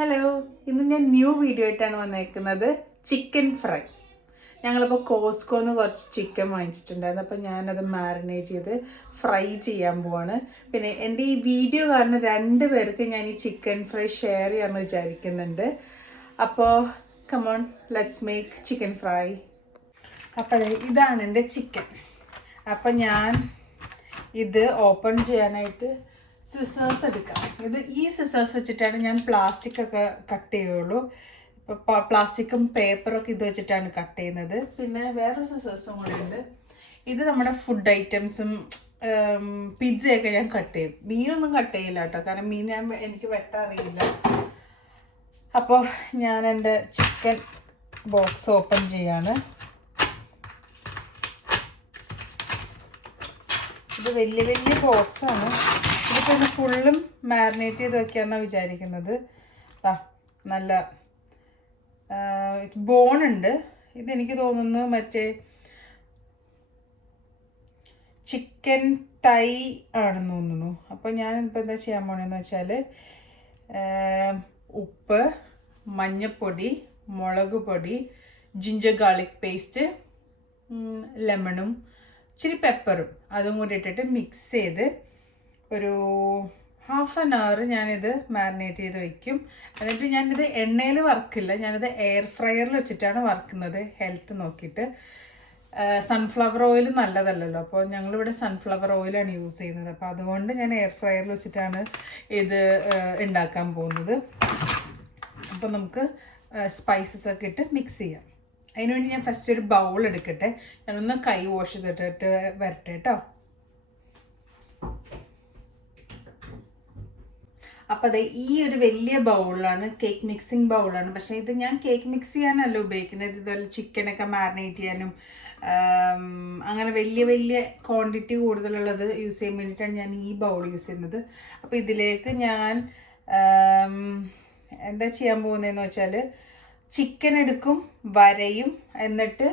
Hello, ഇന്ന് ഞാൻ new video ആയിട്ടാണ് വന്നേക്കുന്നത്. Chicken fry. ഞങ്ങളിപ്പോൾ കോസ്കോന്ന് കുറച്ച് ചിക്കൻ വാങ്ങിച്ചിട്ടുണ്ടായിരുന്നു. അപ്പോൾ ഞാനത് മാരിനേറ്റ് ചെയ്ത് ഫ്രൈ ചെയ്യാൻ പോവാണ്. പിന്നെ എൻ്റെ ഈ വീഡിയോ കാണുന്ന 2 പേർക്ക് ഞാൻ ഈ ചിക്കൻ ഫ്രൈ ഷെയർ ചെയ്യാമെന്ന് വിചാരിക്കുന്നുണ്ട്. അപ്പോൾ come on, let's make chicken fry. അപ്പോൾ ഇതാണ് എൻ്റെ ചിക്കൻ. അപ്പം ഞാൻ ഇത് ഓപ്പൺ ചെയ്യാനായിട്ട് സിസേഴ്സ് എടുക്കാം. ഈ സിസേഴ്സ് വെച്ചിട്ടാണ് ഞാൻ പ്ലാസ്റ്റിക് ഒക്കെ കട്ട് ചെയ്യുള്ളൂ. ഇപ്പോൾ പ്ലാസ്റ്റിക്കും പേപ്പറൊക്കെ ഇത് വെച്ചിട്ടാണ് കട്ട് ചെയ്യുന്നത്. പിന്നെ വേറൊരു സിസേഴ്സും കൂടെ ഉണ്ട്. ഇത് നമ്മുടെ ഫുഡ് ഐറ്റംസും പിസ്സയൊക്കെ ഞാൻ കട്ട് ചെയ്യും. മീനൊന്നും കട്ട് ചെയ്യില്ല കേട്ടോ, കാരണം മീൻ എനിക്ക് വെട്ടാറിയില്ല. അപ്പോൾ ഞാൻ എൻ്റെ ചിക്കൻ ബോക്സ് ഓപ്പൺ ചെയ്യാണ്. ഇത് വലിയ വലിയ ബോക്സാണ്. ഇതിപ്പോൾ ഇത് ഫുള്ളും മാരിനേറ്റ് ചെയ്ത് വയ്ക്കാമെന്നാണ് വിചാരിക്കുന്നത്. നല്ല ബോണുണ്ട്. ഇതെനിക്ക് തോന്നുന്നു മറ്റേ ചിക്കൻ തൈ ആണെന്ന് തോന്നുന്നു. അപ്പോൾ ഞാനിപ്പോൾ എന്താ ചെയ്യാൻ പോണെന്ന് വെച്ചാൽ ഉപ്പ്, മഞ്ഞൾപ്പൊടി, മുളക് പൊടി, ജിഞ്ചർ ഗാർലിക് പേസ്റ്റ്, ലെമണും ഇച്ചിരി പെപ്പറും അതും കൂടി ഇട്ടിട്ട് മിക്സ് ചെയ്ത് ഒരു 1/2 hour ഞാനിത് മാരിനേറ്റ് ചെയ്ത് വയ്ക്കും. എന്നിട്ട് ഞാനിത് എണ്ണയിൽ വറക്കില്ല, ഞാനിത് എയർ ഫ്രയറിൽ വെച്ചിട്ടാണ് വറക്കുന്നത്, ഹെൽത്ത് നോക്കിയിട്ട്. സൺഫ്ലവർ ഓയിൽ നല്ലതല്ലല്ലോ, അപ്പോൾ ഞങ്ങളിവിടെ സൺഫ്ലവർ ഓയിലാണ് യൂസ് ചെയ്യുന്നത്. അപ്പോൾ അതുകൊണ്ട് ഞാൻ എയർ ഫ്രയറിൽ വെച്ചിട്ടാണ് ഇത് ഉണ്ടാക്കാൻ പോകുന്നത്. അപ്പോൾ നമുക്ക് സ്പൈസസ് ഒക്കെ ഇട്ട് മിക്സ് ചെയ്യാം. അതിനുവേണ്ടി ഞാൻ ഫസ്റ്റ് ഒരു ബൗൾ എടുക്കട്ടെ. ഞാനൊന്ന് കൈ വാഷ് ചെയ്തിട്ട് വരട്ടെ കേട്ടോ. അപ്പോൾ അതെ, ഈ ഒരു വലിയ ബൗളാണ്, കേക്ക് മിക്സിങ് ബൗളാണ്. പക്ഷേ ഇത് ഞാൻ കേക്ക് മിക്സ് ചെയ്യാനല്ല ഉപയോഗിക്കുന്നത്. ഇതുപോലെ ചിക്കനൊക്കെ മാരിനേറ്റ് ചെയ്യാനും അങ്ങനെ വലിയ വലിയ ക്വാണ്ടിറ്റി കൂടുതലുള്ളത് യൂസ് ചെയ്യാൻ വേണ്ടിയിട്ടാണ് ഞാൻ ഈ ബൗൾ യൂസ് ചെയ്യുന്നത്. അപ്പോൾ ഇതിലേക്ക് ഞാൻ എന്താ ചെയ്യാൻ പോകുന്നതെന്ന് വെച്ചാൽ ചിക്കൻ എടുക്കും, വരയും, എന്നിട്ട്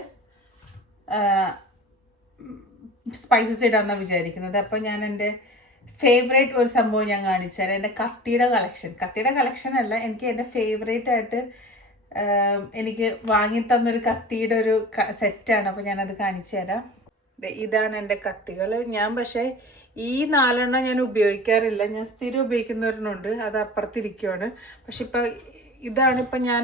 സ്പൈസസ് ഇടാമെന്നാണ് വിചാരിക്കുന്നത്. അപ്പോൾ ഞാൻ എൻ്റെ ഫേവറേറ്റ് ഒരു സംഭവം ഞാൻ കാണിച്ചു തരാം. എൻ്റെ കത്തിയുടെ കളക്ഷൻ അല്ല, എനിക്ക് എൻ്റെ ഫേവറേറ്റ് ആയിട്ട് എനിക്ക് വാങ്ങിത്തന്നൊരു കത്തിയുടെ ഒരു സെറ്റാണ്. അപ്പോൾ ഞാനത് കാണിച്ചു തരാം. ഇതാണ് എൻ്റെ കത്തികൾ. ഞാൻ പക്ഷേ ഈ 4 ഞാൻ ഉപയോഗിക്കാറില്ല. ഞാൻ സ്ഥിരം ഉപയോഗിക്കുന്നവരുന്നുണ്ട്, അത് അപ്പുറത്തിരിക്കുവാണ്. പക്ഷെ ഇതാണ് ഇപ്പം ഞാൻ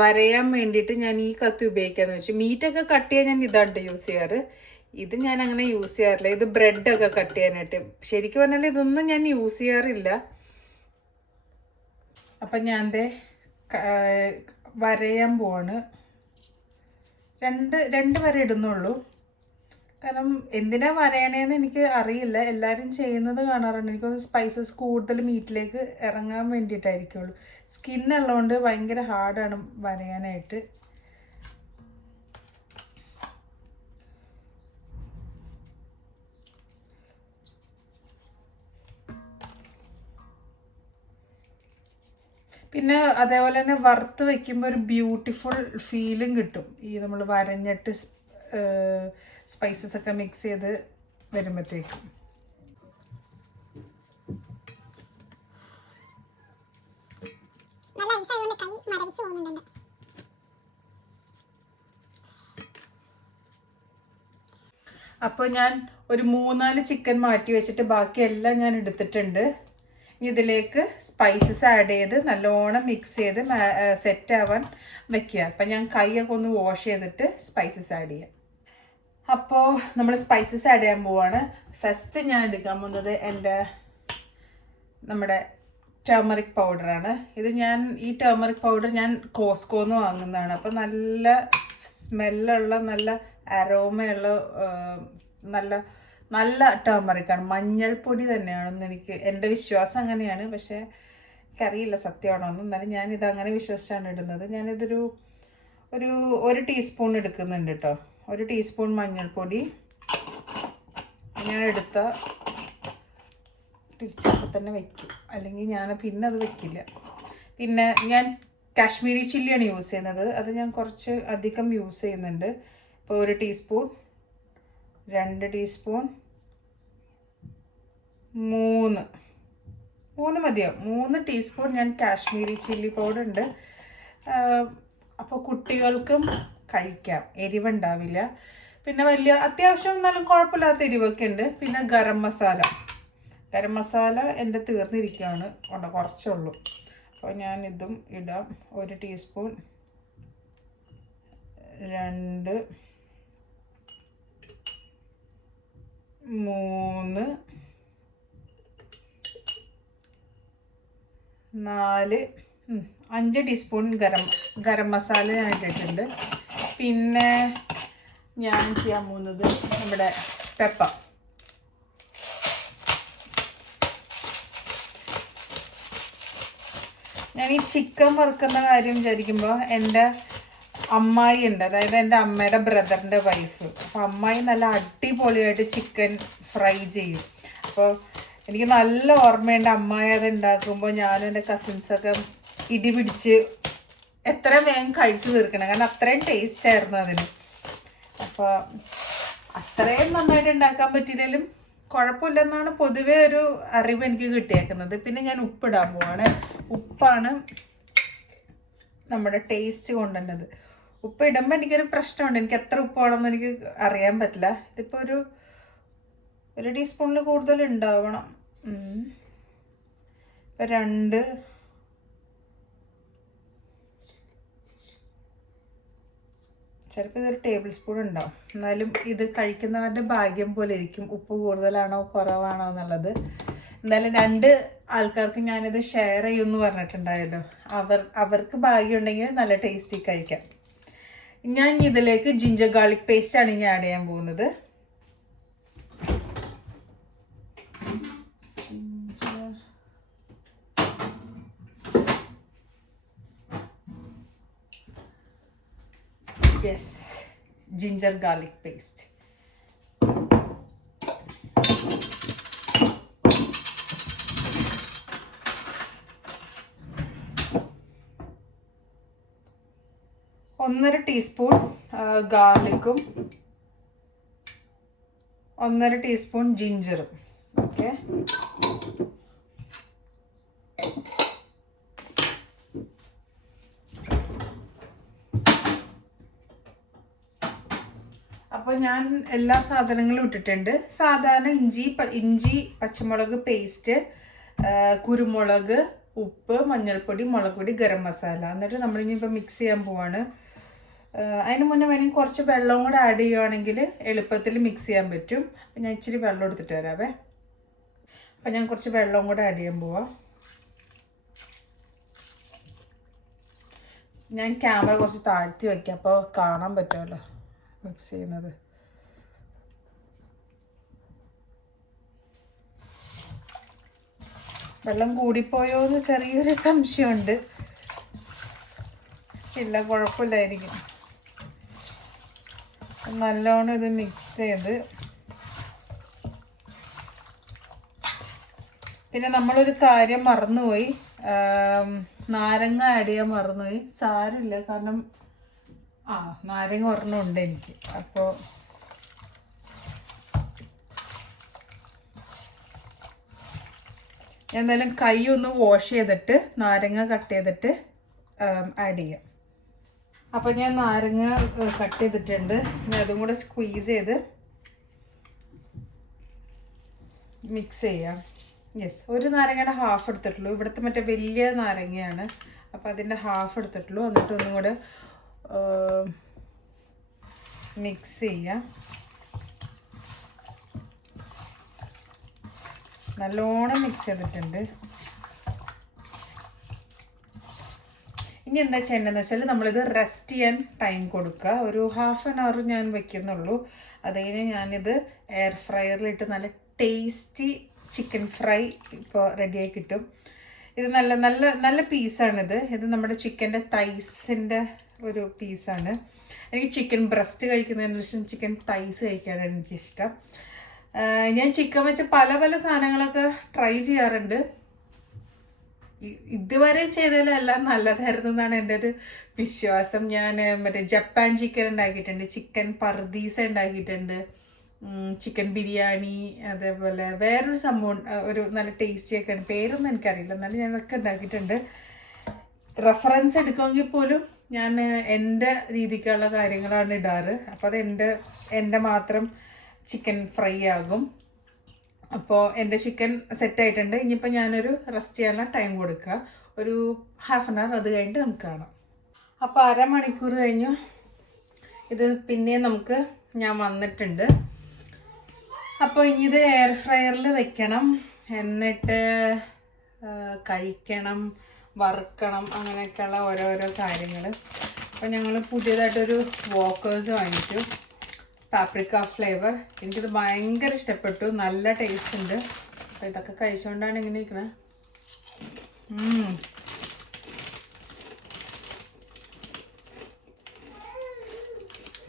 വരയാൻ വേണ്ടിയിട്ട് ഞാൻ ഈ കത്തി ഉപയോഗിക്കാമെന്ന് വെച്ചു. മീറ്റൊക്കെ കട്ട് ചെയ്യാൻ ഞാൻ ഇതാണ് യൂസ് ചെയ്യാറ്. ഇത് ഞാൻ അങ്ങനെ യൂസ് ചെയ്യാറില്ല. ഇത് ബ്രെഡൊക്കെ കട്ട് ചെയ്യാനായിട്ട്. ശരിക്കും പറഞ്ഞാൽ ഇതൊന്നും ഞാൻ യൂസ് ചെയ്യാറില്ല. അപ്പം ഞാൻ വരയാൻ പോവാണ്. രണ്ട് വര ഇടുന്നുള്ളൂ. കാരണം എന്തിനാ വരയണേന്ന് എനിക്ക് അറിയില്ല. എല്ലാവരും ചെയ്യുന്നത് കാണാറുണ്ട്. എനിക്കൊന്ന് സ്പൈസസ് കൂടുതൽ മീറ്റിലേക്ക് ഇറങ്ങാൻ വേണ്ടിയിട്ടായിരിക്കുള്ളൂ. സ്കിന്നുള്ളതുകൊണ്ട് ഭയങ്കര ഹാർഡാണ് വരയാനായിട്ട്. പിന്നെ അതേപോലെ തന്നെ വറുത്ത് വയ്ക്കുമ്പോൾ ഒരു ബ്യൂട്ടിഫുൾ ഫീലും കിട്ടും. ഈ നമ്മൾ വരഞ്ഞിട്ട് സ്പൈസസ് ഒക്കെ മിക്സ് ചെയ്ത് വരുമ്പോഴത്തേക്കും. അപ്പോൾ ഞാൻ ഒരു 3-4 ചിക്കൻ മാറ്റി വെച്ചിട്ട് ബാക്കിയെല്ലാം ഞാൻ എടുത്തിട്ടുണ്ട്. ഇതിലേക്ക് സ്പൈസസ് ആഡ് ചെയ്ത് നല്ലോണം മിക്സ് ചെയ്ത് സെറ്റ് ആവാൻ വെക്കുക. അപ്പം ഞാൻ കൈയൊക്കെ ഒന്ന് വാഷ് ചെയ്തിട്ട് സ്പൈസസ് ആഡ് ചെയ്യാം. അപ്പോൾ നമ്മൾ സ്പൈസസ് ആഡ് ചെയ്യാൻ പോവാണ്. ഫസ്റ്റ് ഞാൻ എടുക്കാൻ പോകുന്നത് നമ്മുടെ ടേമറിക് പൗഡറാണ്. ഈ ടേമറിക് പൗഡർ ഞാൻ കോസ്കോന്ന് വാങ്ങുന്നതാണ്. അപ്പോൾ നല്ല സ്മെല്ലുള്ള, നല്ല അരോമയുള്ള, നല്ല ടേമറിക്കാണ്. മഞ്ഞൾപ്പൊടി തന്നെയാണെന്ന് എൻ്റെ വിശ്വാസം അങ്ങനെയാണ്. പക്ഷേ എനിക്കറിയില്ല സത്യമാണോ എന്ന്. എന്നാലും ഞാനിതങ്ങനെ വിശ്വസിച്ചാണ് ഇടുന്നത്. ഞാനിതൊരു 1 ടീസ്പൂൺ എടുക്കുന്നുണ്ട് കേട്ടോ. 1 ടീസ്പൂൺ മഞ്ഞൾപ്പൊടി ഞാൻ തിരിച്ചപ്പോൾ തന്നെ വയ്ക്കും, അല്ലെങ്കിൽ ഞാൻ പിന്നെ അത് വെക്കില്ല. പിന്നെ ഞാൻ കാശ്മീരി ചില്ലിയാണ് യൂസ് ചെയ്യുന്നത്. അത് ഞാൻ കുറച്ച് അധികം യൂസ് ചെയ്യുന്നുണ്ട്. ഇപ്പോൾ 1 ടീസ്പൂൺ, 2 ടീസ്പൂൺ, 3 3 മതിയാവും. 3 ടീസ്പൂൺ ഞാൻ കാശ്മീരി ചില്ലി പൗഡർ ഉണ്ട്. അപ്പോൾ കുട്ടികൾക്കും കഴിക്കാം, എരിവുണ്ടാവില്ല. പിന്നെ വലിയ അത്യാവശ്യം നല്ല കുഴപ്പമില്ലാത്ത എരിവൊക്കെ ഉണ്ട്. പിന്നെ ഗരം മസാല എൻ്റെ തീർന്നിരിക്കുകയാണ്, കുറച്ചുള്ളൂ. അപ്പോൾ ഞാൻ ഇതും ഇടാം. 1 ടീസ്പൂൺ, 2, 3, 4, 5 ടീസ്പൂൺ ഗരം മസാല ഞാൻ ഇട്ടിട്ടുണ്ട്. പിന്നെ ഞാൻ ചെയ്യാൻ പോകുന്നത് നമ്മുടെ പെപ്പർ. ഞാൻ ഈ ചിക്കൻ വറുക്കുന്ന കാര്യം വിചാരിക്കുമ്പോൾ എൻ്റെ അമ്മായി ഉണ്ട്, അതായത് എൻ്റെ അമ്മയുടെ ബ്രദറിൻ്റെ വൈഫ്. അപ്പോൾ അമ്മായി നല്ല അടിപൊളിയായിട്ട് ചിക്കൻ ഫ്രൈ ചെയ്യും. അപ്പോൾ എനിക്ക് നല്ല ഓർമ്മയുണ്ട് അമ്മായി അത് ഉണ്ടാക്കുമ്പോൾ ഞാനും എൻ്റെ കസിൻസൊക്കെ ഇടിപിടിച്ച് എത്ര വേഗം കഴിച്ചു തീർക്കണം, കാരണം അത്രയും ടേസ്റ്റ് ആയിരുന്നു അതിന്. അപ്പോൾ അത്രയും നന്നായിട്ട് ഉണ്ടാക്കാൻ പറ്റിയില്ലെങ്കിലും കുഴപ്പമില്ലെന്നാണ് പൊതുവേ ഒരു അറിവ് എനിക്ക് കിട്ടിയേക്കുന്നത്. പിന്നെ ഞാൻ ഉപ്പിടാൻ പോവാണ്. ഉപ്പാണ് നമ്മുടെ ടേസ്റ്റ് കൊണ്ടുവന്നത്. ഉപ്പ് ഇടുമ്പോൾ എനിക്കൊരു പ്രശ്നമുണ്ട്, എനിക്ക് എത്ര ഉപ്പ് വേണമെന്ന് എനിക്ക് അറിയാൻ പറ്റില്ല. ഇതിപ്പോൾ ഒരു ടീസ്പൂണിൽ കൂടുതൽ ഉണ്ടാവണം. 2, ചിലപ്പോൾ ഇതൊരു ടേബിൾ സ്പൂൺ ഉണ്ടാവും. എന്നാലും ഇത് കഴിക്കുന്നവരുടെ ഭാഗ്യം പോലെ ഇരിക്കും, ഉപ്പ് കൂടുതലാണോ കുറവാണോ എന്നുള്ളത്. എന്തായാലും 2 ആൾക്കാർക്ക് ഞാനിത് ഷെയർ ചെയ്യുമെന്ന് പറഞ്ഞിട്ടുണ്ടായല്ലോ, അവർക്ക് ഭാഗ്യം ഉണ്ടെങ്കിൽ നല്ല ടേസ്റ്റി കഴിക്കാം. ഞാൻ ഇതിലേക്ക് ജിഞ്ചർ ഗാർലിക് പേസ്റ്റാണ് ഇനി ആഡ് ചെയ്യാൻ പോകുന്നത്. Yes, ginger garlic paste. ഒന്നര ടീസ്പൂൺ ഗാർലിക്കും 1.5 ടീസ്പൂൺ ജിഞ്ചറും. ഓക്കെ, അപ്പോൾ ഞാൻ എല്ലാ സാധനങ്ങളും ഇട്ടിട്ടുണ്ട്. സാധാരണ ഇഞ്ചി പച്ചമുളക് പേസ്റ്റ്, കുരുമുളക്, ഉപ്പ്, മഞ്ഞൾപ്പൊടി, മുളക് പൊടി, ഗരം മസാല. എന്നിട്ട് നമ്മളിനിയിപ്പോൾ മിക്സ് ചെയ്യാൻ പോവാണ്. അതിന് മുന്നേ വേണമെങ്കിൽ കുറച്ച് വെള്ളം കൂടെ ആഡ് ചെയ്യുകയാണെങ്കിൽ എളുപ്പത്തിൽ മിക്സ് ചെയ്യാൻ പറ്റും. അപ്പം ഞാൻ ഇച്ചിരി വെള്ളം എടുത്തിട്ട് വരാവേ. അപ്പം ഞാൻ കുറച്ച് വെള്ളം കൂടെ ആഡ് ചെയ്യാൻ പോവാം. ഞാൻ ക്യാമറ കുറച്ച് താഴ്ത്തി വയ്ക്കാം, അപ്പോൾ കാണാൻ പറ്റുമല്ലോ മിക്സ് ചെയ്യുന്നത്. വെള്ളം കൂടിപ്പോയോ എന്ന് ചെറിയൊരു സംശയമുണ്ട്. ഇല്ല, കുഴപ്പമില്ലായിരിക്കും. നല്ലോണം ഇത് മിക്സ് ചെയ്ത്, പിന്നെ നമ്മളൊരു കാര്യം മറന്നുപോയി, നാരങ്ങ ആഡ് ചെയ്യാൻ മറന്നുപോയി. സാരമില്ല, കാരണം നാരങ്ങ ഒരെണ്ണമുണ്ട് എനിക്ക്. അപ്പോൾ എന്തായാലും കൈ ഒന്ന് വാഷ് ചെയ്തിട്ട് നാരങ്ങ കട്ട് ചെയ്തിട്ട് ആഡ് ചെയ്യാം. അപ്പോൾ ഞാൻ നാരങ്ങ കട്ട് ചെയ്തിട്ടുണ്ട്. ഞാൻ അതും കൂടെ സ്ക്വീസ് ചെയ്ത് മിക്സ് ചെയ്യാം. യെസ്, ഒരു നാരങ്ങയുടെ ഹാഫ് എടുത്തിട്ടുള്ളൂ. ഇവിടുത്തെ മറ്റേ വലിയ നാരങ്ങയാണ്, അപ്പോൾ അതിൻ്റെ ഹാഫ് എടുത്തിട്ടുള്ളൂ. എന്നിട്ട് ഒന്നും കൂടെ മിക്സ് ചെയ്യാം. നല്ലോണം മിക്സ് ചെയ്തിട്ടുണ്ട്. ഇനി എന്താ ചെയ്യേണ്ടതെന്ന് വെച്ചാൽ നമ്മളിത് റെസ്റ്റ് ചെയ്യാൻ ടൈം കൊടുക്കുക. ഒരു 1/2 hour ഞാൻ വെക്കുന്നുള്ളൂ. അത് കഴിഞ്ഞ് ഞാനിത് എയർ ഫ്രയറിലിട്ട് നല്ല ടേസ്റ്റി ചിക്കൻ ഫ്രൈ ഇപ്പോൾ റെഡിയായി കിട്ടും. ഇത് നല്ല നല്ല നല്ല പീസാണിത്. ഇത് നമ്മുടെ ചിക്കൻ്റെ തൈസിൻ്റെ ഒരു പീസാണ്. എനിക്ക് ചിക്കൻ ബ്രസ്റ്റ് കഴിക്കുന്നതിന് ശേഷം ചിക്കൻ തൈസ് കഴിക്കാനാണ് എനിക്കിഷ്ടം. ഞാൻ ചിക്കൻ വെച്ച് പല പല സാധനങ്ങളൊക്കെ ട്രൈ ചെയ്യാറുണ്ട്. ഇതുവരെ ചെയ്തതിലെല്ലാം നല്ലതായിരുന്നു എന്നാണ് എൻ്റെ ഒരു വിശ്വാസം. ഞാൻ മറ്റേ ജപ്പാൻ ചിക്കൻ ഉണ്ടാക്കിയിട്ടുണ്ട്, ചിക്കൻ പർദീസ ഉണ്ടാക്കിയിട്ടുണ്ട്, ചിക്കൻ ബിരിയാണി, അതേപോലെ വേറൊരു സംഭവം ഒരു നല്ല ടേസ്റ്റിയൊക്കെയാണ്, പേരൊന്നും എനിക്കറിയില്ല, എന്നാലും ഞാൻ ഇതൊക്കെ ഉണ്ടാക്കിയിട്ടുണ്ട്. റെഫറൻസ് എടുക്കുമെങ്കിൽ പോലും ഞാൻ എൻ്റെ രീതിക്കുള്ള കാര്യങ്ങളാണ് ഇടാറ്. അപ്പോൾ അത് എൻ്റെ മാത്രം ചിക്കൻ ഫ്രൈ ആകും. അപ്പോൾ എൻ്റെ ചിക്കൻ സെറ്റായിട്ടുണ്ട്. ഇനിയിപ്പോൾ ഞാനൊരു റെസ്റ്റ് ചെയ്യാനുള്ള ടൈം കൊടുക്കുക, ഒരു ഹാഫ് ആൻ അവർ. അത് കഴിഞ്ഞിട്ട് നമുക്ക് കാണാം. അപ്പോൾ അരമണിക്കൂർ കഴിഞ്ഞു. ഇത് പിന്നെ ഞാൻ വന്നിട്ടുണ്ട്. അപ്പോൾ ഇനി ഇത് എയർ ഫ്രയറിൽ വെക്കണം, എന്നിട്ട് കഴിക്കണം, വറുക്കണം, അങ്ങനെയൊക്കെയുള്ള ഓരോരോ കാര്യങ്ങൾ. അപ്പോൾ ഞങ്ങൾ പുതിയതായിട്ടൊരു വോക്കേഴ്സ് വാങ്ങിച്ചു, പാപ്രിക്ക ഫ്ലേവർ. എനിക്കിത് ഭയങ്കര ഇഷ്ടപ്പെട്ടു, നല്ല ടേസ്റ്റ് ഉണ്ട്. അപ്പോൾ ഇതൊക്കെ കഴിച്ചുകൊണ്ടാണ് ഇങ്ങനെ ഇരിക്കുന്നത്.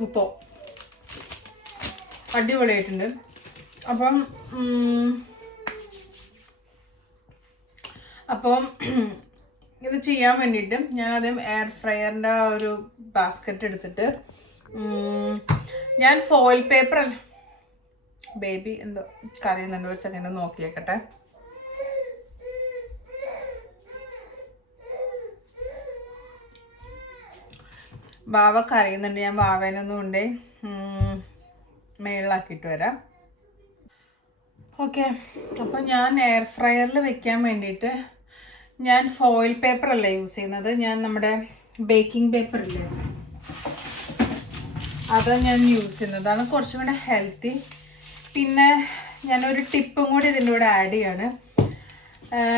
ഇപ്പോൾ അടിപൊളിയായിട്ടുണ്ട്. അപ്പം ഇത് ചെയ്യാൻ വേണ്ടിയിട്ട് ഞാനാദ്യം എയർ ഫ്രയറിൻ്റെ ഒരു ബാസ്ക്കറ്റ് എടുത്തിട്ട് ഞാൻ ഫോയിൽ പേപ്പർ ബേബി എന്തോ കറിയുന്നുണ്ട്, ഒരു സെക്കൻഡ് നോക്കിയേക്കട്ടെ. വാവ കറിയുന്നുണ്ട്, ഞാൻ വാവേനൊന്നും കൊണ്ടേ മേളിലാക്കിയിട്ട് വരാം. ഓക്കെ, അപ്പോൾ ഞാൻ എയർ ഫ്രയറിൽ വെക്കാൻ വേണ്ടിയിട്ട് ഞാൻ ഫോയിൽ പേപ്പർ അല്ല യൂസ് ചെയ്യുന്നത്, ഞാൻ നമ്മുടെ ബേക്കിംഗ് പേപ്പർ ഇല്ലേ അതാണ് ഞാൻ യൂസ് ചെയ്യുന്നത്. അതാണ് കുറച്ചും കൂടെ ഹെൽത്തി. പിന്നെ ഞാനൊരു ടിപ്പും കൂടി ഇതിൻ്റെ കൂടെ ആഡ് ചെയ്യാണ്.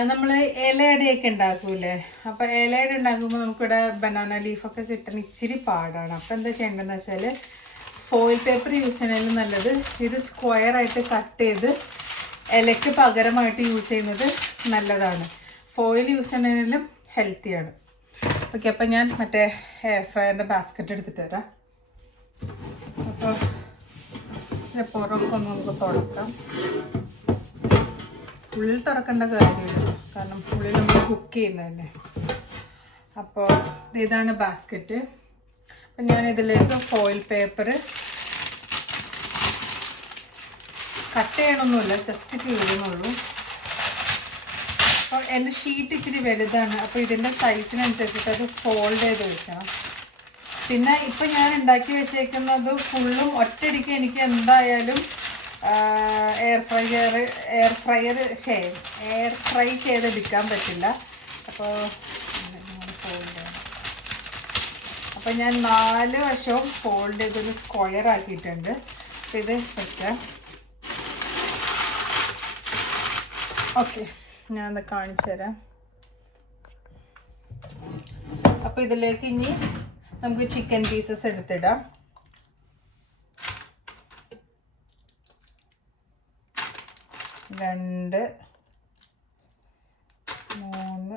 നമ്മൾ ഇലയടയൊക്കെ ഉണ്ടാക്കൂലേ, അപ്പോൾ ഇലയട ഉണ്ടാക്കുമ്പോൾ നമുക്കിവിടെ ബനാന ലീഫൊക്കെ കിട്ടാൻ ഇച്ചിരി പാടാണ്. അപ്പോൾ എന്താ ചെയ്യേണ്ടതെന്ന് വെച്ചാൽ ഫോയിൽ പേപ്പർ യൂസ് ചെയ്യണതിലും നല്ലത് ഇത് സ്ക്വയറായിട്ട് കട്ട് ചെയ്ത് ഇലയ്ക്ക് പകരമായിട്ട് യൂസ് ചെയ്യുന്നത് നല്ലതാണ്. ഫോയിൽ യൂസ് ചെയ്യുന്നതിലും ഹെൽത്തിയാണ്. ഓക്കെ, അപ്പം ഞാൻ മറ്റേ എയർ ഫ്രയറിൻ്റെ ബാസ്ക്കറ്റ് എടുത്തിട്ട് വരാം. അപ്പോൾ പുറമൊക്കെ ഒന്ന് നമുക്ക് തുറക്കാം. ഉള്ളിൽ തുറക്കേണ്ട കാര്യമില്ല, കാരണം ഉള്ളിൽ നമ്മൾ കുക്ക് ചെയ്യുന്നതല്ലേ. അപ്പോൾ ഇതാണ് ബാസ്ക്കറ്റ്. അപ്പം ഞാനിതിലേക്ക് ഫോയിൽ പേപ്പർ കട്ട് ചെയ്യണമൊന്നുമില്ല, ജസ്റ്റ് കീറുന്നുള്ളൂ. അപ്പോൾ എൻ്റെ ഷീറ്റ് ഇച്ചിരി വലുതാണ്, അപ്പോൾ ഇതിൻ്റെ സൈസിനനുസരിച്ചിട്ട് അത് ഫോൾഡ് ചെയ്ത് വെക്കണം. പിന്നെ ഇപ്പം ഞാൻ ഉണ്ടാക്കി വെച്ചേക്കുന്നത് ഫുള്ളും ഒറ്റയടിക്ക് എനിക്ക് എന്തായാലും എയർ ഫ്രൈ ചെയ്തെടുക്കാൻ പറ്റില്ല. അപ്പോൾ ഞാൻ 4 വശവും ഫോൾഡ് ചെയ്തൊരു സ്ക്വയർ ആക്കിയിട്ടുണ്ട്. അപ്പോൾ ഇത് വെക്കാം. ഓക്കെ, ഞാനത് കാണിച്ചു തരാം. അപ്പോൾ ഇതിലേക്ക് ഇനി നമുക്ക് ചിക്കൻ പീസസ് എടുത്തിടാം. രണ്ട്, 3,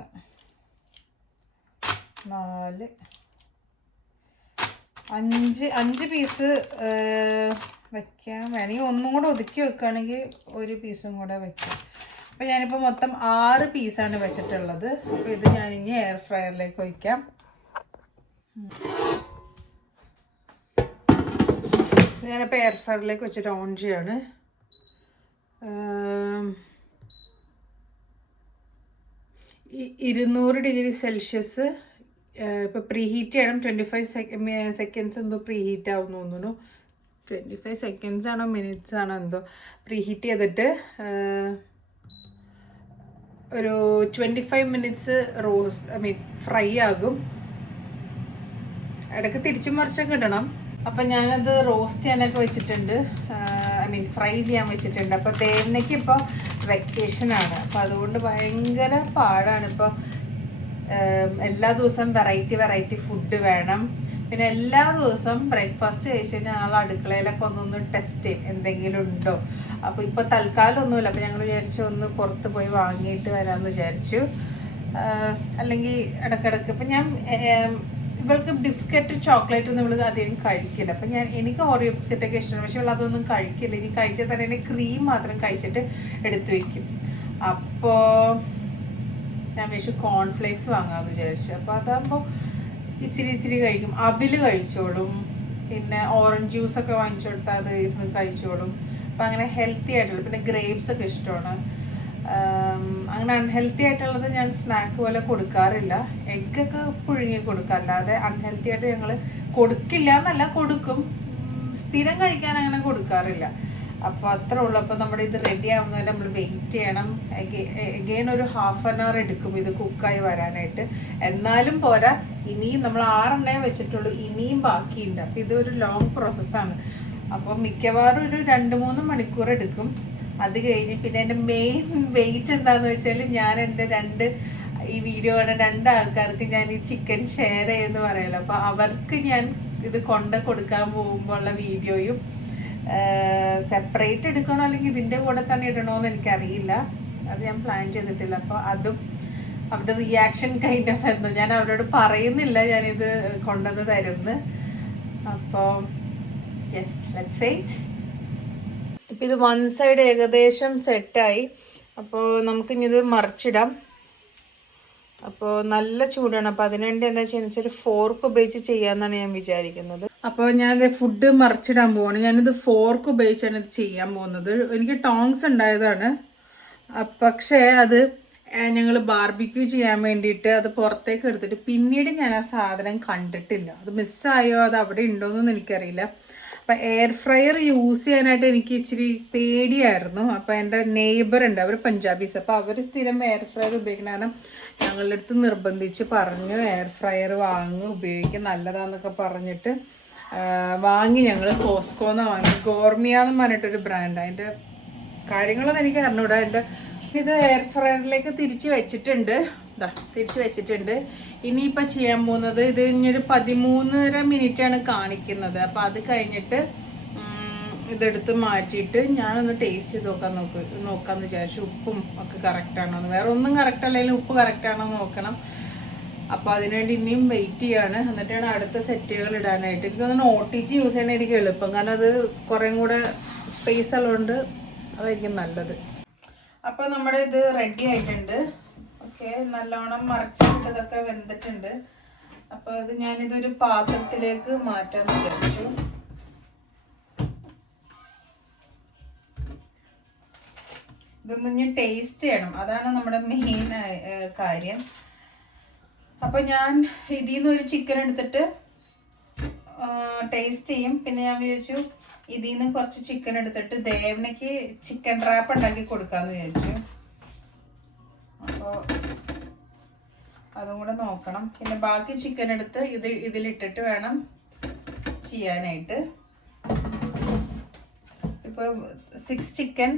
4, 5 പീസ് വെക്കാൻ വേണമെങ്കിൽ ഒന്നും കൂടെ ഒതുക്കി വെക്കുകയാണെങ്കിൽ ഒരു പീസും കൂടെ വെക്കാം. അപ്പോൾ ഞാനിപ്പോൾ മൊത്തം 6 പീസാണ് വെച്ചിട്ടുള്ളത്. അപ്പോൾ ഇത് ഞാനിനി എയർ ഫ്രയറിലേക്ക് വയ്ക്കാം. ഞാനിപ്പോൾ എയർ ഫ്രയറിലേക്ക് വെച്ചിട്ട് ഓൺ ചെയ്യാണ്. 200 ഡിഗ്രി സെൽഷ്യസ് ഇപ്പോൾ പ്രീ ഹീറ്റ് ചെയ്യണം. 25 സെക്കൻഡ്സ് എന്തോ പ്രീ ഹീറ്റ് ആവുമെന്ന് തോന്നുന്നു. 25 സെക്കൻഡ്സ് ആണോ മിനിറ്റ്സ് ആണോ എന്തോ പ്രീ ഹീറ്റ് ചെയ്തിട്ട് ഒരു 25 മിനിറ്റ്സ് ഫ്രൈ ആകും. ഇടയ്ക്ക് തിരിച്ചും മറിച്ചൊക്കെ ഇടണം. അപ്പം ഞാനത് റോസ്റ്റ് ചെയ്യാനൊക്കെ വെച്ചിട്ടുണ്ട്, ഫ്രൈ ചെയ്യാൻ വെച്ചിട്ടുണ്ട്. അപ്പോൾ ദേവനയ്ക്ക് ഇപ്പോൾ വെക്കേഷനാണ്, അപ്പോൾ അതുകൊണ്ട് ഭയങ്കര പാടാണ്. ഇപ്പോൾ എല്ലാ ദിവസവും വെറൈറ്റി ഫുഡ് വേണം. പിന്നെ എല്ലാ ദിവസവും ബ്രേക്ക്ഫാസ്റ്റ് കഴിച്ച് കഴിഞ്ഞാൽ ഞങ്ങൾ അടുക്കളയിലൊക്കെ ഒന്നൊന്ന് ടെസ്റ്റ് ചെയ്യും എന്തെങ്കിലും ഉണ്ടോ. അപ്പോൾ ഇപ്പോൾ തൽക്കാലം ഒന്നുമില്ല. അപ്പോൾ ഞങ്ങൾ വിചാരിച്ചു ഒന്ന് പുറത്ത് പോയി വാങ്ങിയിട്ട് വരാമെന്ന് വിചാരിച്ചു. അല്ലെങ്കിൽ ഇടയ്ക്കിടയ്ക്ക് ഇപ്പം ഞാൻ ഇവൾക്ക് ബിസ്ക്കറ്റ് ചോക്ലേറ്റ് ഒന്നും ഇവൾക്ക് അധികം കഴിക്കില്ല. അപ്പം എനിക്ക് ഓറിയോ ബിസ്ക്കറ്റൊക്കെ ഇഷ്ടമാണ്, പക്ഷെ ഇവൾ അതൊന്നും കഴിക്കില്ല. ഇനി കഴിച്ചാൽ തന്നെ ക്രീം മാത്രം കഴിച്ചിട്ട് എടുത്തു വയ്ക്കും. അപ്പോൾ ഞാൻ വിചാരിച്ചു കോൺഫ്ലേക്സ് വാങ്ങാമെന്ന് വിചാരിച്ചു. അപ്പോൾ അതാകുമ്പോൾ ഇച്ചിരി കഴിക്കും. അവിൽ കഴിച്ചോളും. പിന്നെ ഓറഞ്ച് ജ്യൂസൊക്കെ വാങ്ങിച്ചു കൊടുത്താൽ അത് ഇരുന്ന് കഴിച്ചോളും. അപ്പം അങ്ങനെ ഹെൽത്തി ആയിട്ടുള്ള, പിന്നെ ഗ്രേപ്സ് ഒക്കെ ഇഷ്ടമാണ്. അങ്ങനെ അൺഹെൽത്തി ആയിട്ടുള്ളത് ഞാൻ സ്നാക്ക് പോലെ കൊടുക്കാറില്ല. എഗ്ഗൊക്കെ പുഴുങ്ങി കൊടുക്കുക, അല്ലാതെ അൺഹെൽത്തി ആയിട്ട് ഞങ്ങൾ കൊടുക്കില്ല എന്നല്ല, കൊടുക്കും. സ്ഥിരം കഴിക്കാൻ അങ്ങനെ കൊടുക്കാറില്ല. അപ്പോൾ അത്ര ഉള്ളൂ. അപ്പോൾ നമ്മുടെ ഇത് റെഡി ആവുന്നവരെ നമ്മൾ വെയിറ്റ് ചെയ്യണം. എഗെയിൻ ഒരു 1/2 hour എടുക്കും ഇത് കുക്കായി വരാനായിട്ട്. എന്നാലും പോരാ, ഇനിയും നമ്മൾ 6 എണ്ണേ വെച്ചിട്ടുള്ളൂ, ഇനിയും ബാക്കിയുണ്ട്. അപ്പോൾ ഇതൊരു ലോങ് പ്രോസസ്സാണ്. അപ്പോൾ മിക്കവാറും ഒരു 2-3 മണിക്കൂർ എടുക്കും. അത് കഴിഞ്ഞ് പിന്നെ എൻ്റെ മെയിൻ വെയിറ്റ് എന്താണെന്ന് വെച്ചാൽ, ഞാൻ എൻ്റെ ഈ വീഡിയോ കാണുന്ന 2 ആൾക്കാർക്ക് ഞാൻ ഈ ചിക്കൻ ഷെയർ ചെയ്യുമെന്ന് പറയല്ലോ. അപ്പോൾ അവർക്ക് ഞാൻ ഇത് കൊടുക്കാൻ പോകുമ്പോൾ ഉള്ള വീഡിയോയും സെപ്പറേറ്റ് എടുക്കണോ അല്ലെങ്കിൽ ഇതിൻ്റെ കൂടെ തന്നെ ഇടണോന്ന് എനിക്കറിയില്ല. അത് ഞാൻ പ്ലാൻ ചെയ്തിട്ടില്ല. അപ്പോൾ അതും അവരുടെ റിയാക്ഷൻ കൈൻഡ് ഓഫ് എന്താ, ഞാൻ അവരോട് പറയുന്നില്ല ഞാനിത് കൊണ്ടുവന്ന് തരുമെന്ന്. അപ്പോൾ യെസ്, ലെറ്റ്സ് വെയിറ്റ്. ഇപ്പം ഇത് 1 സൈഡ് ഏകദേശം സെറ്റായി. അപ്പോൾ നമുക്കിനി ഇത് മറിച്ചിടാം. അപ്പോൾ നല്ല ചൂടാണ്. അപ്പോൾ അതിനുവേണ്ടി എന്താ വെച്ചാൽ ഒരു ഫോർക്ക് ഉപയോഗിച്ച് ചെയ്യാമെന്നാണ് ഞാൻ വിചാരിക്കുന്നത്. അപ്പോൾ ഞാനിത് ഫുഡ് മറിച്ചിടാൻ പോവാണ്. ഞാനിത് ഫോർക്ക് ഉപയോഗിച്ചാണ് ഇത് ചെയ്യാൻ പോകുന്നത്. എനിക്ക് ടോങ്സ് ഉണ്ടായതാണ്, പക്ഷേ അത് ഞങ്ങൾ ബാർബിക്യൂ ചെയ്യാൻ വേണ്ടിയിട്ട് അത് പുറത്തേക്ക് എടുത്തിട്ട് പിന്നീട് ഞാൻ ആ സാധനം കണ്ടിട്ടില്ല. അത് മിസ്സായോ അത് അവിടെ ഉണ്ടോയെന്നൊന്നും എനിക്കറിയില്ല. അപ്പം എയർ ഫ്രയർ യൂസ് ചെയ്യാനായിട്ട് എനിക്ക് ഇച്ചിരി പേടിയായിരുന്നു. അപ്പോൾ എൻ്റെ നെയ്ബർ ഉണ്ട്, അവർ പഞ്ചാബീസ്. അപ്പോൾ അവർ സ്ഥിരം എയർ ഫ്രയർ ഉപയോഗിക്കണം. ഞങ്ങളുടെ അടുത്ത് നിർബന്ധിച്ച് പറഞ്ഞു എയർ ഫ്രയർ ഉപയോഗിക്കുക നല്ലതാന്നൊക്കെ പറഞ്ഞിട്ട് വാങ്ങി. ഞങ്ങൾ കോസ്കോന്ന് വാങ്ങി. ഗോർമിയ എന്ന് പറഞ്ഞിട്ടൊരു ബ്രാൻഡ്. അതിൻ്റെ കാര്യങ്ങളൊന്നും എനിക്ക് അറിഞ്ഞൂടാ. ഇത് എയർ ഫ്രയറിലേക്ക് തിരിച്ച് വെച്ചിട്ടുണ്ട്. തിരിച്ച് വെച്ചിട്ടുണ്ട്. ഇനിയിപ്പോൾ ചെയ്യാൻ പോകുന്നത്, ഇത് ഇനിയൊരു 13.5 മിനിറ്റാണ് കാണിക്കുന്നത്. അപ്പോൾ അത് കഴിഞ്ഞിട്ട് ഇതെടുത്ത് മാറ്റിയിട്ട് ഞാനൊന്ന് ടേസ്റ്റ് ചെയ്ത് നോക്കാമെന്ന് വിചാരിച്ചു. ഉപ്പും ഒക്കെ കറക്റ്റാണോ എന്ന്. വേറെ ഒന്നും കറക്റ്റ് അല്ലെങ്കിൽ ഉപ്പ് കറക്റ്റാണോ എന്ന് നോക്കണം. അപ്പോൾ അതിനുവേണ്ടി ഇനിയും വെയിറ്റ് ചെയ്യാണ്. എന്നിട്ടാണ് അടുത്ത സെറ്റുകൾ ഇടാനായിട്ട്. എനിക്ക് തോന്നുന്നു OTG യൂസ് ചെയ്യണ എനിക്ക് എളുപ്പം, കാരണം അത് കുറേ കൂടെ സ്പേസ് ഉള്ളതുകൊണ്ട് അതായിരിക്കും നല്ലത്. അപ്പോൾ നമ്മുടെ ഇത് റെഡി ആയിട്ടുണ്ട്. ഓക്കെ, നല്ലോണം മറിച്ചിട്ട് ഇതൊക്കെ വെന്തിട്ടുണ്ട്. അപ്പോൾ ഇത് ഞാനിതൊരു പാത്രത്തിലേക്ക് മാറ്റാൻ വിചാരിച്ചു. ഇതൊന്നും ഞാൻ ടേസ്റ്റ് ചെയ്യണം, അതാണ് നമ്മുടെ മെയിൻ കാര്യം. അപ്പോൾ ഞാൻ ഇതിൽ നിന്ന് ഒരു ചിക്കൻ എടുത്തിട്ട് ടേസ്റ്റ് ചെയ്യും. പിന്നെ ഞാൻ വിചാരിച്ചു ഇതിൽ നിന്ന് കുറച്ച് ചിക്കൻ എടുത്തിട്ട് ദേവനയ്ക്ക് ചിക്കൻ റാപ്പ് ഉണ്ടാക്കി കൊടുക്കാമെന്ന് വിചാരിച്ചു. അപ്പോൾ അതും കൂടെ നോക്കണം. പിന്നെ ബാക്കി ചിക്കൻ എടുത്ത് ഇതിലിട്ടിട്ട് വേണം ചെയ്യാനായിട്ട്. ഇപ്പോൾ 6 ചിക്കൻ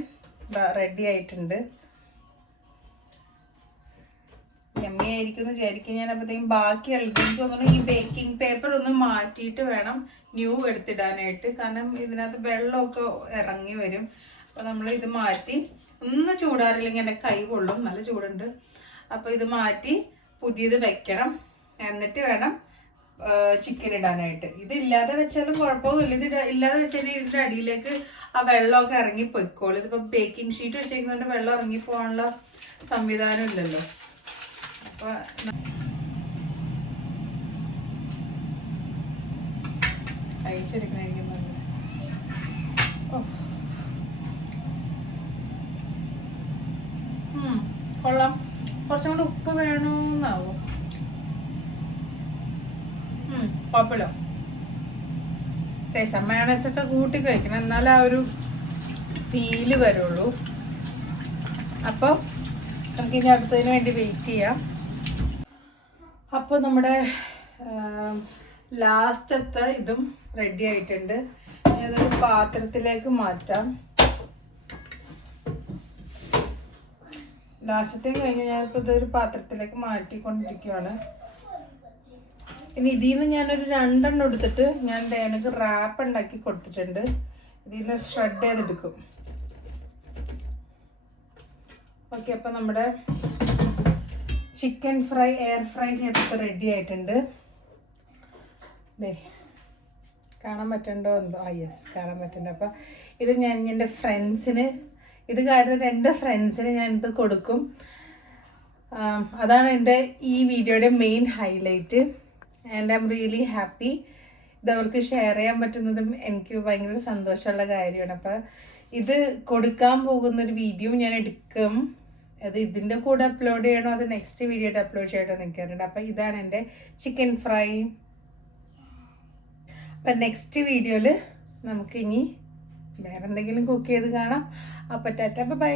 റെഡി ആയിട്ടുണ്ട്. യമ്മി ആയിരിക്കും എന്ന് വിചാരിക്കും ഞാൻ. അപ്പോഴത്തേക്കും ബാക്കി എനിക്ക് തോന്നുന്നു ഈ ബേക്കിംഗ് പേപ്പർ ഒന്ന് മാറ്റിയിട്ട് വേണം ന്യൂ എടുത്തിടാനായിട്ട്. കാരണം ഇതിനകത്ത് വെള്ളമൊക്കെ ഇറങ്ങി വരും. അപ്പോൾ നമ്മൾ ഇത് മാറ്റി, ഒന്ന് ചൂടാറില്ലെങ്കിൽ എൻ്റെ കൈ കൊള്ളും, നല്ല ചൂടുണ്ട്. അപ്പോൾ ഇത് മാറ്റി പുതിയത് വെക്കണം. എന്നിട്ട് വേണം ചിക്കൻ ഇടാനായിട്ട്. ഇതില്ലാതെ വെച്ചാലും കുഴപ്പമൊന്നുമില്ല. ഇത് ഇല്ലാതെ വെച്ചാൽ ഇതിൻ്റെ അടിയിലേക്ക് ആ വെള്ളമൊക്കെ ഇറങ്ങി പൊയ്ക്കോളും. ഇതിപ്പോൾ ബേക്കിംഗ് ഷീറ്റ് വെച്ചേക്കുന്നതുകൊണ്ട് വെള്ളം ഇറങ്ങി പോകാനുള്ള സംവിധാനം ഇല്ലല്ലോ. അപ്പോൾ കഴിച്ചെടുക്കണായിരിക്കും നല്ലത്. കൊള്ളാം. കുറച്ചും കൂടെ ഉപ്പ് വേണമെന്നാവും. കുഴപ്പമില്ല. ടേസ്റ്റ് മയോണൈസൊക്കെ കൂട്ടി കഴിക്കണം, എന്നാലേ ആ ഒരു ഫീല് വരുള്ളൂ. അപ്പോൾ നമുക്കിനി അടുത്തതിന് വേണ്ടി വെയിറ്റ് ചെയ്യാം. അപ്പോൾ നമ്മുടെ ലാസ്റ്റത്തെ ഇതും റെഡി ആയിട്ടുണ്ട്. ഇതൊരു പാത്രത്തിലേക്ക് മാറ്റാം. ലാസ്റ്റത്തെയും കഴിഞ്ഞ് ഞാനിപ്പോൾ ഇതൊരു പാത്രത്തിലേക്ക് മാറ്റിക്കൊണ്ടിരിക്കുകയാണ്. ഇനി ഇതിൽ നിന്ന് ഞാനൊരു 2 എണ്ണം എടുത്തിട്ട് ഞാൻ എനിക്ക് റാപ്പ് ഉണ്ടാക്കി കൊടുത്തിട്ടുണ്ട്. ഇതിൽ നിന്ന് ഷ്രെഡ് ചെയ്തെടുക്കും. ഓക്കെ, അപ്പം നമ്മുടെ ചിക്കൻ ഫ്രൈ എയർ ഫ്രൈ ചെയ്തിട്ട് റെഡി ആയിട്ടുണ്ട്. കാണാൻ പറ്റണ്ടോ എന്തോ? യെസ്, കാണാൻ പറ്റുന്നുണ്ട്. അപ്പം ഇത് ഞാൻ എൻ്റെ ഫ്രണ്ട്സിന്, ഇത് കാണുന്ന 2 ഫ്രണ്ട്സിന് ഞാൻ ഇത് കൊടുക്കും. അതാണ് എൻ്റെ ഈ വീഡിയോയുടെ main highlight. And I am really happy. ഇത് അവർക്ക് ഷെയർ ചെയ്യാൻ പറ്റുന്നതും എനിക്ക് ഭയങ്കര സന്തോഷമുള്ള കാര്യമാണ്. അപ്പം ഇത് കൊടുക്കാൻ പോകുന്നൊരു വീഡിയോ ഞാൻ എടുക്കും. അത് ഇതിൻ്റെ കൂടെ അപ്ലോഡ് ചെയ്യണോ അത് നെക്സ്റ്റ് വീഡിയോ ആയിട്ട് അപ്ലോഡ് ചെയ്യണോ എന്ന് എനിക്കറിയണ്ട. അപ്പം ഇതാണ് എൻ്റെ ചിക്കൻ ഫ്രൈ. അപ്പം നെക്സ്റ്റ് വീഡിയോയിൽ നമുക്കിനി വേറെ എന്തെങ്കിലും കുക്ക് ചെയ്ത് കാണാം. അപ്പം ടാറ്റ ബൈ.